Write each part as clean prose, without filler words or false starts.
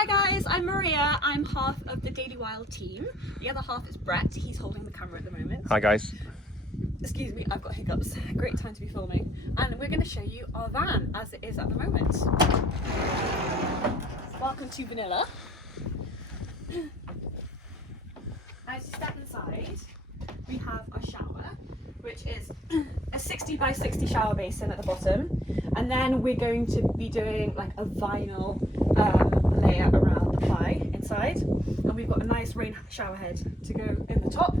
Hi guys, I'm Maria. I'm half of the Daily Wild team. The other half is Brett. He's holding the camera at the moment. Hi guys. Excuse me, I've got hiccups. Great time to be filming. And we're going to show you our van as it is at the moment. Welcome to Vanilla. As you step inside, we have our shower, which is a 60 by 60 shower basin at the bottom. And then we're going to be doing like a vinyl layer around the ply inside. And we've got a nice rain shower head to go in the top.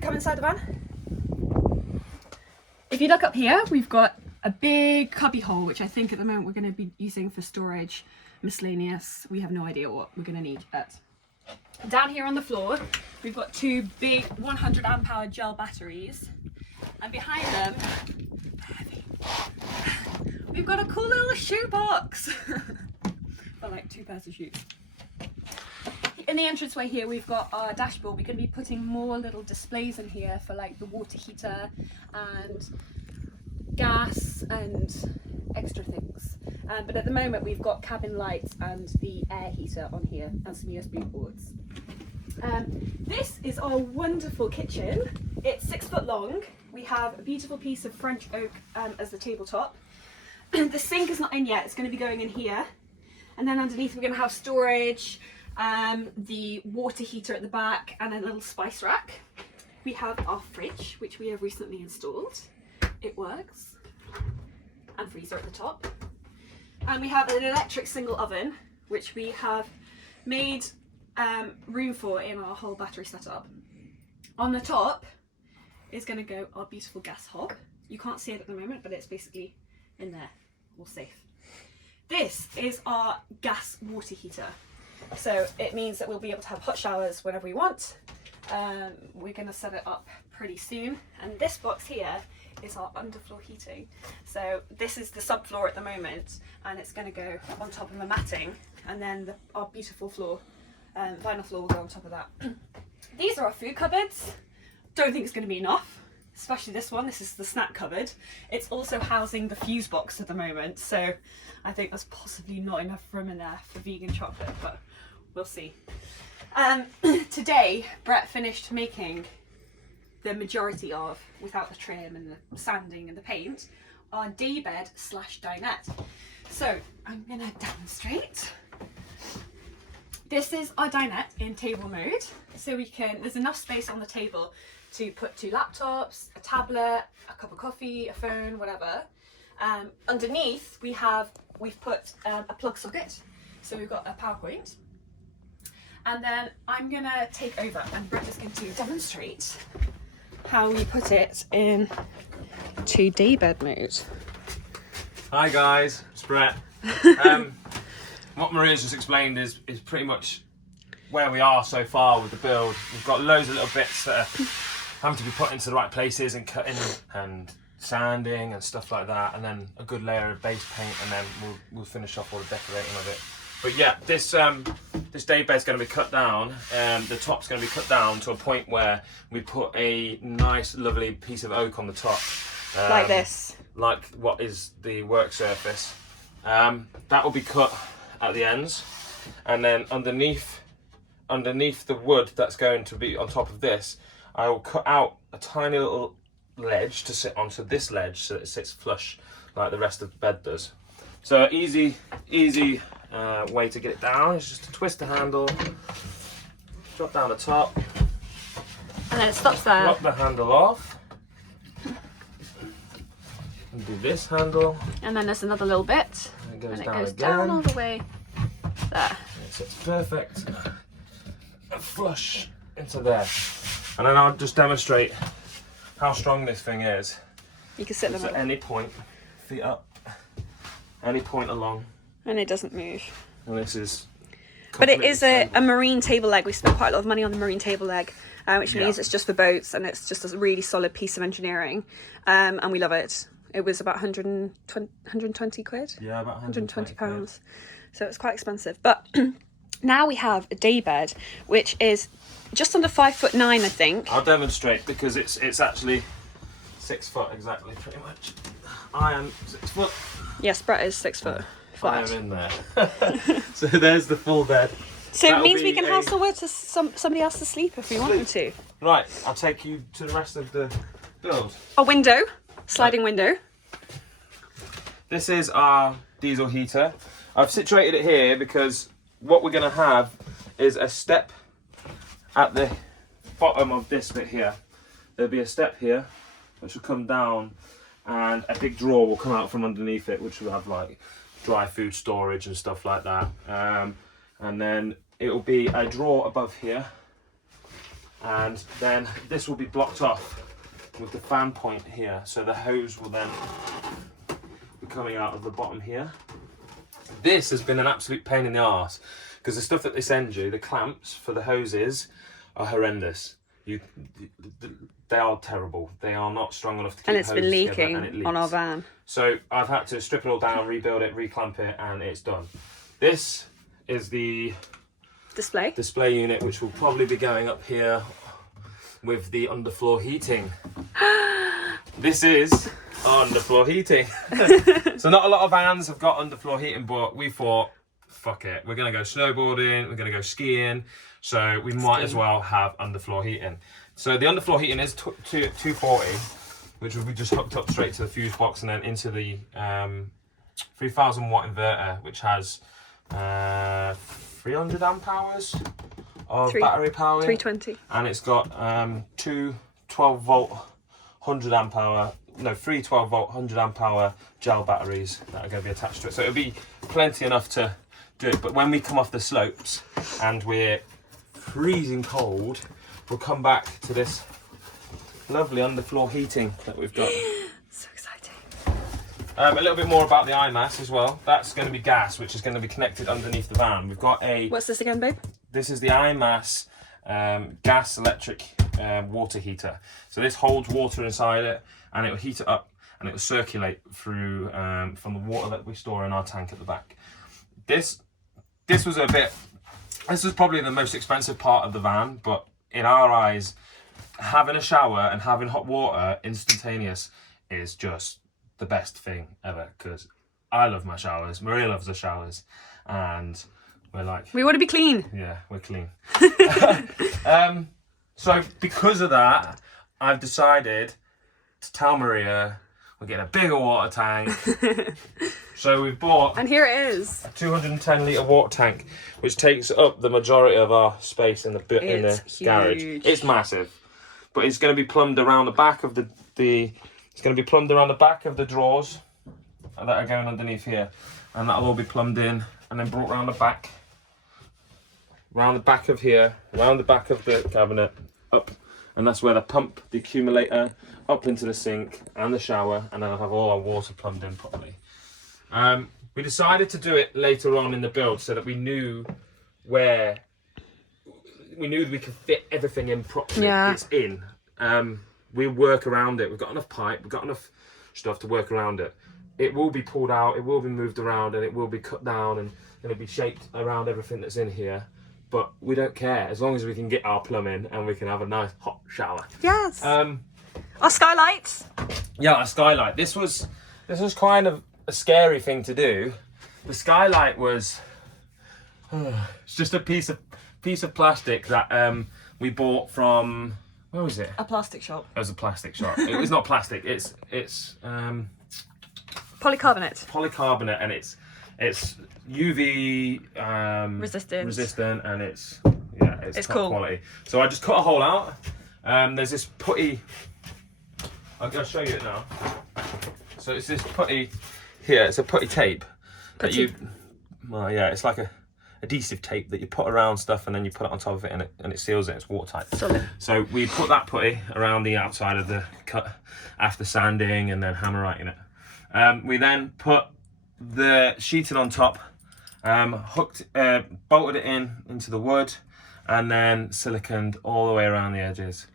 Come inside the van. If you look up here, we've got a big cubby hole, which I think at the moment we're going to be using for storage, miscellaneous. We have no idea what we're going to need yet. Down here on the floor, we've got two big 100 amp hour gel batteries. And behind them, we've got a cool little shoe box for like 2 pairs of shoes. In the entranceway here, we've got our dashboard. We're going to be putting more little displays in here for like the water heater and gas and extra things. But at the moment, we've got cabin lights and the air heater on here and some USB ports. This is our wonderful kitchen. It's 6 foot long. We have a beautiful piece of French oak as the tabletop. The sink is not in yet. It's going to be going in here. And then underneath, we're going to have storage, the water heater at the back, and a little spice rack. We have our fridge, which we have recently installed. It works. And freezer at the top. And we have an electric single oven, which we have made room for in our whole battery setup. On the top is going to go our beautiful gas hob. You can't see it at the moment, but it's basically in there, all safe. This is our gas water heater. So it means that we'll be able to have hot showers whenever we want. We're going to set it up pretty soon. And this box here is our underfloor heating. So this is the subfloor at the moment, and it's going to go on top of the matting, and then our beautiful floor, vinyl floor, will go on top of that. These are our food cupboards. Don't think it's going to be enough, especially this one. This is the snack cupboard. It's also housing the fuse box at the moment, so I think there's possibly not enough room in there for vegan chocolate, but we'll see. Today, Brett finished making the majority of, without the trim and the sanding and the paint, our Daybed / Dinette. So I'm gonna demonstrate. This is our dinette in table mode. So there's enough space on the table to put 2 laptops, a tablet, a cup of coffee, a phone, whatever. Underneath we've put a plug socket. So we've got a power point. And then I'm gonna take over and Brett is going to demonstrate how we put it in to Daybed mode. Hi guys, it's Brett. What Maria's just explained is pretty much where we are so far with the build. We've got loads of little bits that are having to be put into the right places and cutting and sanding and stuff like that, and then a good layer of base paint, and then we'll finish off all the decorating of it. But yeah, this daybed's going to be cut down, the top's going to be cut down to a point where we put a nice lovely piece of oak on the top. Like this. Like what is the work surface. That will be cut at the ends, and then underneath the wood that's going to be on top of this, I will cut out a tiny little ledge to sit onto this ledge so that it sits flush like the rest of the bed does. So easy way to get it down is just to twist the handle, drop down the top, and then it stops there. Drop the handle off, and do this handle. And then there's another little bit, and it goes down all the way there. It sits perfect, flush into there. And then I'll just demonstrate how strong this thing is. You can sit in the middle. At any point, feet up, any point along. And it doesn't move. And this is... But it is a marine table leg. We spent quite a lot of money on the marine table leg, which means it's just for boats, and it's just a really solid piece of engineering. And we love it. It was about 120 quid? Yeah, about 120 pounds. So it's quite expensive. But now we have a daybed, which is just under 5'9", I think. I'll demonstrate because it's actually 6 foot exactly, pretty much. I am 6 foot. Yes, Brett is 6 foot flat. I am in there. So there's the full bed. So That'll it means we be can a- have somebody else to sleep if we want them to. Right, I'll take you to the rest of the build. A window, sliding window. This is our diesel heater. I've situated it here because what we're going to have is a step at the bottom of this bit here. There'll be a step here which will come down, and a big drawer will come out from underneath it, which will have like dry food storage and stuff like that. And then it will be a drawer above here, and then this will be blocked off with the fan point here, so the hose will then be coming out of the bottom here. This has been an absolute pain in the arse because the stuff that they send you, the clamps for the hoses, are horrendous. They are terrible. They are not strong enough to keep. And it's been hoses leaking together, and it leaks on our van. So I've had to strip it all down, rebuild it, reclamp it, and it's done. This is the Display unit, which will probably be going up here with the underfloor heating. This is underfloor heating. So not a lot of vans have got underfloor heating, but we thought, fuck it, we're gonna go snowboarding, we're gonna go skiing, so we might as well have underfloor heating. So the underfloor heating is 240, which will be just hooked up straight to the fuse box and then into the 3000 watt inverter, which has 300 amp hours of battery power. 320. And it's got two 12 volt 100 amp hour, no, three 12 volt 100 amp hour gel batteries that are going to be attached to it. So it'll be plenty enough to do it. But when we come off the slopes and we're freezing cold, we'll come back to this lovely underfloor heating that we've got. So exciting. A little bit more about the IMAS as well. That's going to be gas, which is going to be connected underneath the van. We've got a... What's this again, babe? This is the IMAS gas electric water heater. So this holds water inside it, and it will heat it up, and it will circulate through from the water that we store in our tank at the back. This was a bit... This was probably the most expensive part of the van, but in our eyes, having a shower and having hot water instantaneous is just the best thing ever, because I love my showers, Maria loves the showers, and we're like... We want to be clean. Yeah, we're clean. So because of that, I've decided to tell Maria we're getting a bigger water tank. So we've bought... And here it is. A 210 litre water tank, which takes up the majority of our space in the garage. It's massive, but it's going to be plumbed around the back of it's going to be plumbed around the back of the drawers that are going underneath here, and that'll all be plumbed in and then brought round the back of here, around the back of the cabinet, up, and that's where the pump, the accumulator, up into the sink and the shower, and then I'll have all our water plumbed in properly. We decided to do it later on in the build so that we knew we could fit everything in properly. Yeah. It's in. We work around it. We've got enough pipe, we've got enough stuff to work around it. It will be pulled out, it will be moved around, and it will be cut down, and it'll be shaped around everything that's in here. But we don't care, as long as we can get our plumbing and we can have a nice hot shower. Yes. Our skylights. Yeah, a skylight. This was kind of a scary thing to do. The skylight was it's just a piece of plastic that we bought from, where was it? A plastic shop. It was a plastic shop. It was not plastic. It's Polycarbonate. Polycarbonate, and it's UV resistant, and it's top cool. quality. So I just cut a hole out. There's this putty. I'll show you it now. So it's this putty here. It's a putty tape that it's like a adhesive tape that you put around stuff, and then you put it on top of it, and it seals it. It's watertight. Solid. So we put that putty around the outside of the cut after sanding and then hammer writing it. We then put the sheeting on top, bolted it into the wood, and then siliconed all the way around the edges.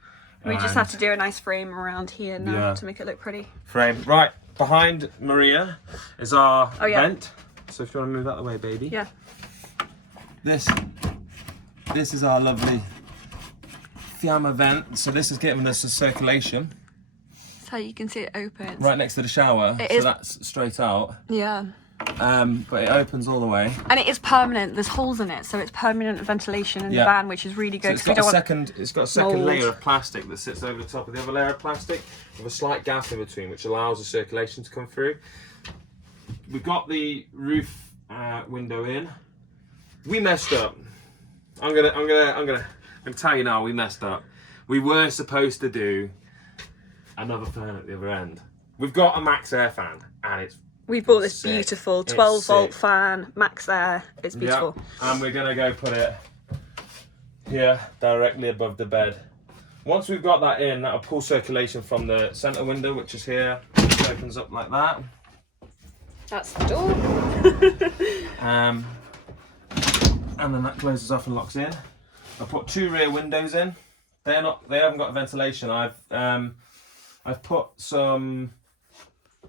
We just have to do a nice frame around here now to make it look pretty. Frame. Right, behind Maria is our vent. So if you want to move that way, baby. Yeah. This is our lovely Fiamma Vent. So this is giving us a circulation. That's how you can see it open. Right next to the shower. So that's straight out. Yeah. but it opens all the way. And it is permanent. There's holes in it, so it's permanent ventilation in the van, which is really good. So it's got a second layer of plastic that sits over the top of the other layer of plastic with a slight gap in between, which allows the circulation to come through. We've got the roof window in. We messed up. I'm gonna tell you now. We messed up. We were supposed to do another fan at the other end. We've got a max air fan, and we bought this beautiful 12-volt fan, max air. It's beautiful. Yeah. And we're gonna go put it here, directly above the bed. Once we've got that in, that'll pull circulation from the centre window, which is here. It opens up like that. That's the door. And then that closes off and locks in. I put 2 rear windows in. They haven't got ventilation. I've put some.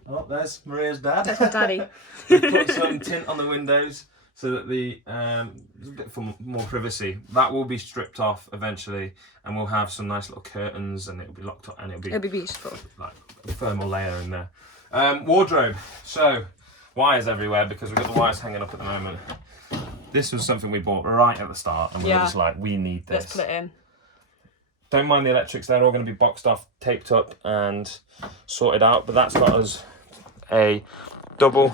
Oh, there's Maria's dad. That's my daddy. We've put some tint on the windows so that there's a bit more privacy. That will be stripped off eventually, and we'll have some nice little curtains, and it'll be locked up, and it'll be beautiful. Like a thermal layer in there. Wardrobe. So wires everywhere because we've got the wires hanging up at the moment. This was something we bought right at the start, and we were just like, we need this. Let's put it in. Don't mind the electrics, they're all going to be boxed off, taped up and sorted out, but that's got us a double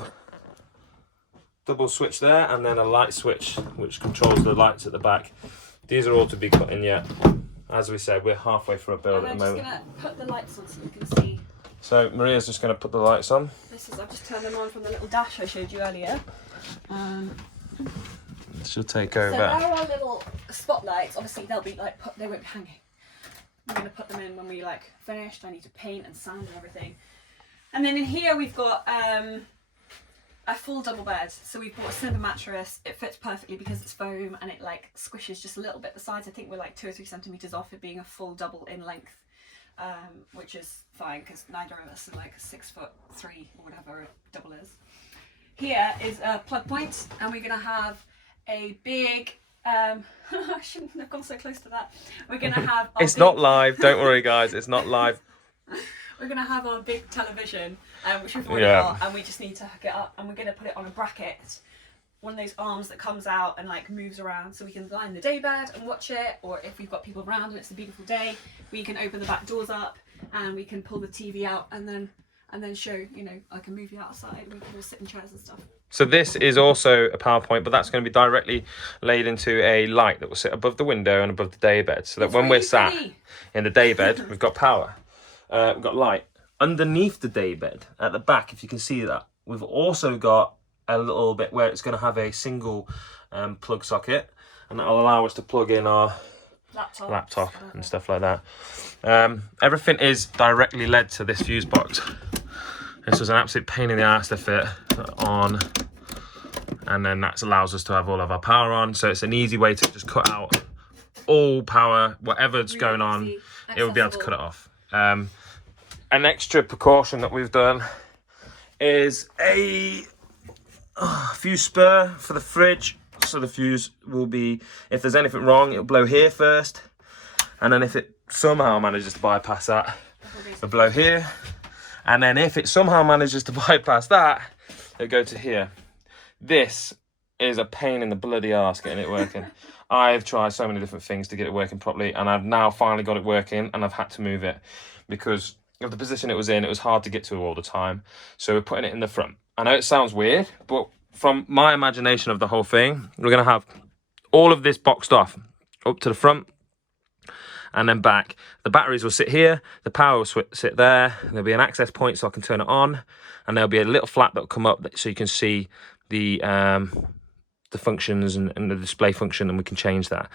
switch there, and then a light switch which controls the lights at the back. These are all to be put in yet. As we said, we're halfway through a build at the moment. I'm just going to put the lights on so you can see. So Maria's just going to put the lights on. I've just turned them on from the little dash I showed you earlier. She'll take over. So there are our little spotlights. Obviously they'll be like they won't be hanging. I'm going to put them in when we like finished. I need to paint and sand and everything. And then in here we've got a full double bed. So we've bought a cinema mattress. It fits perfectly because it's foam and it like squishes just a little bit the sides. I think we're like 2 or 3 centimeters off it being a full double in length, which is fine because neither of us are like 6'3" or whatever a double is. Here is a plug point, and we're going to have a big I shouldn't have gone so close to that. We're going to have It's not live, don't worry guys, it's not live. We're going to have our big television, which we've already got, and we just need to hook it up, and we're going to put it on a bracket, one of those arms that comes out and like moves around, so we can lie in the daybed and watch it, or if we've got people around and it's a beautiful day, we can open the back doors up and we can pull the TV out and then show, you know, like a movie outside. We can all sit in chairs and stuff. So this is also a PowerPoint, but that's going to be directly laid into a light that will sit above the window and above the daybed, so that when we're sat in the daybed, we've got power. We've got light. Underneath the daybed, at the back, if you can see that, we've also got a little bit where it's going to have a single plug socket, and that will allow us to plug in our laptop and stuff like that. Everything is directly led to this fuse box. This was an absolute pain in the ass to fit on, and then that allows us to have all of our power on, so it's an easy way to just cut out all power, whatever's really going on, it will be able to cut it off. An extra precaution that we've done is a fuse spur for the fridge, so the fuse will be, if there's anything wrong, it'll blow here first, and then if it somehow manages to bypass that, it'll blow here. And then if it somehow manages to bypass that, it'll go to here. This is a pain in the bloody arse getting it working. I've tried so many different things to get it working properly, and I've now finally got it working, and I've had to move it because of the position it was in. It was hard to get to all the time. So we're putting it in the front. I know it sounds weird, but from my imagination of the whole thing, we're going to have all of this boxed off up to the front, and then back. The batteries will sit here, the power will sit there, there'll be an access point so I can turn it on, and there'll be a little flap that will come up so you can see the functions and the display function, and we can change that.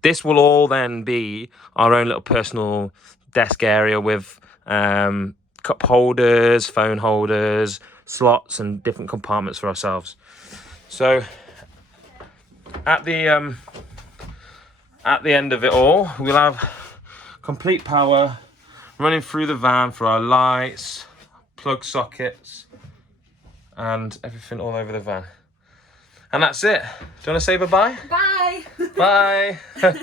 This will all then be our own little personal desk area with cup holders, phone holders, slots and different compartments for ourselves. So at the end of it all, we'll have complete power running through the van for our lights, plug sockets, and everything all over the van. And that's it. Do you want to say bye-bye? Bye! Bye!